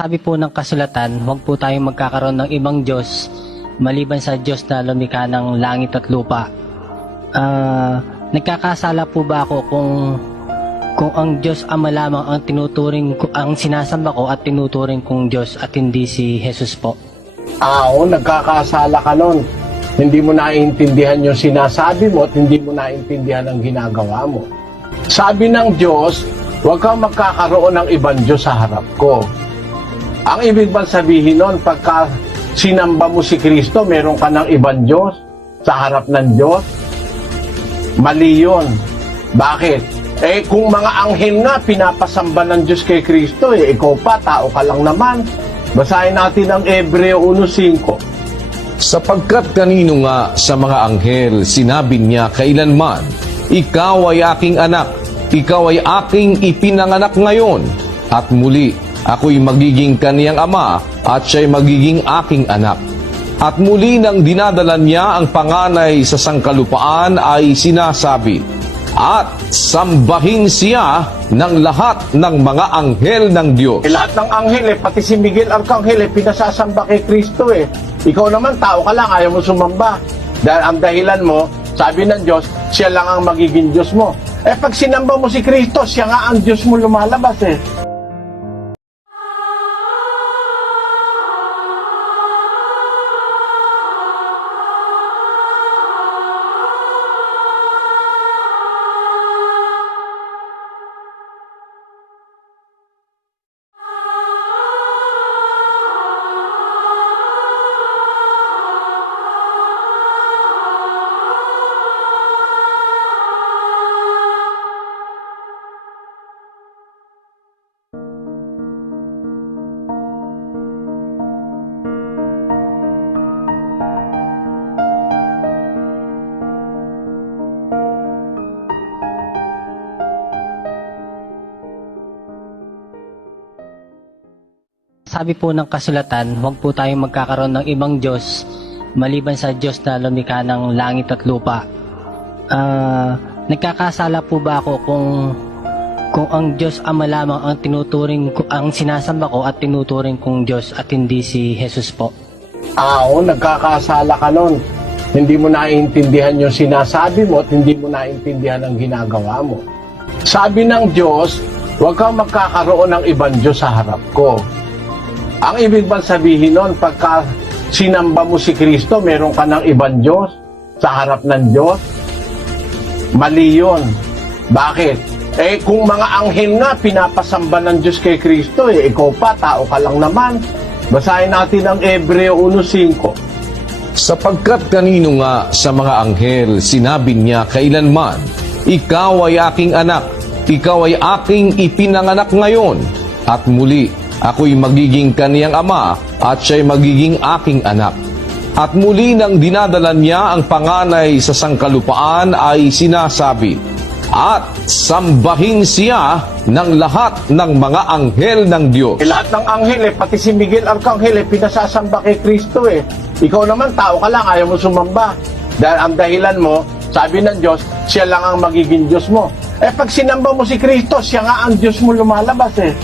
Sabi po ng kasulatan, huwag po tayong magkakaroon ng ibang Diyos maliban sa Diyos na lumikha ng langit at lupa. Ah, nagkakasala po ba ako kung kung ang Diyos Ama lamang ang tinuturing ko, ang sinasamba ko at tinuturing kong Diyos at hindi si Jesus po? Ah, oo, nagkakasala ka nun. Hindi mo naiintindihan yung sinasabi mo at hindi mo naiintindihan ang ginagawa mo. Sabi ng Diyos, huwag kang magkakaroon ng ibang Diyos sa harap ko. Ang ibig bang sabihin nun, pagka sinamba mo si Kristo, meron ka ng ibang Diyos sa harap ng Diyos? Mali yun. Bakit? Eh, kung mga anghel nga, pinapasamba ng Diyos kay Kristo, eh, ikaw pa, tao ka lang naman. Basahin natin ang Ebreo 1.5. Sapagkat kanino nga sa mga anghel sinabi niya kailanman, Ikaw ay aking anak, ikaw ay aking ipinanganak ngayon, at muli ako'y magiging kaniyang ama at siya'y magiging aking anak. At muli nang dinadala niya ang panganay sa sangkalupaan ay sinasabi, At sambahin siya ng lahat ng mga anghel ng Diyos. Eh, lahat ng anghel, eh, pati si Miguel Arcangel, eh, pinasasamba kay Kristo eh. Ikaw naman, tao ka lang, ayaw mo sumamba. Dahil ang dahilan mo, sabi ng Diyos, siya lang ang magiging Diyos mo. Eh pag sinamba mo si Kristo, siya nga ang Diyos mo lumalabas eh. Sabi po ng kasulatan, huwag po tayong magkakaroon ng ibang Diyos maliban sa Diyos na lumikha ng langit at lupa. Ah, nagkakasala po ba ako kung kung ang Diyos Ama lamang ang tinuturing ko, ang sinasamba ko at tinuturing kong Diyos at hindi si Jesus po? Ah, oo, nagkakasala ka nun. Hindi mo naiintindihan yung sinasabi mo at hindi mo naiintindihan ang ginagawa mo. Sabi ng Diyos, huwag kang magkakaroon ng ibang Diyos sa harap ko. Ang ibig bang sabihin nun, pagka sinamba mo si Kristo, meron ka ng ibang Diyos sa harap ng Diyos? Mali yun. Bakit? Eh, kung mga anghel nga, pinapasamba ng Diyos kay Kristo, eh, ikaw pa, tao ka lang naman. Basahin natin ang Ebreo 1.5. Sapagkat kanino nga sa mga anghel sinabi niya kailanman, Ikaw ay aking anak, ikaw ay aking ipinanganak ngayon, at muli ako'y magiging kaniyang ama at siya'y magiging aking anak. At muli nang dinadala niya ang panganay sa sangkalupaan ay sinasabi, At sambahin siya ng lahat ng mga anghel ng Diyos. Eh, lahat ng anghel, eh, pati si Miguel Arcangel, eh, pinasasamba kay Kristo eh. Ikaw naman, tao ka lang, ayaw mo sumamba. Dahil ang dahilan mo, sabi ng Diyos, siya lang ang magiging Diyos mo. Eh pag sinamba mo si Kristo, siya nga ang Diyos mo lumalabas eh.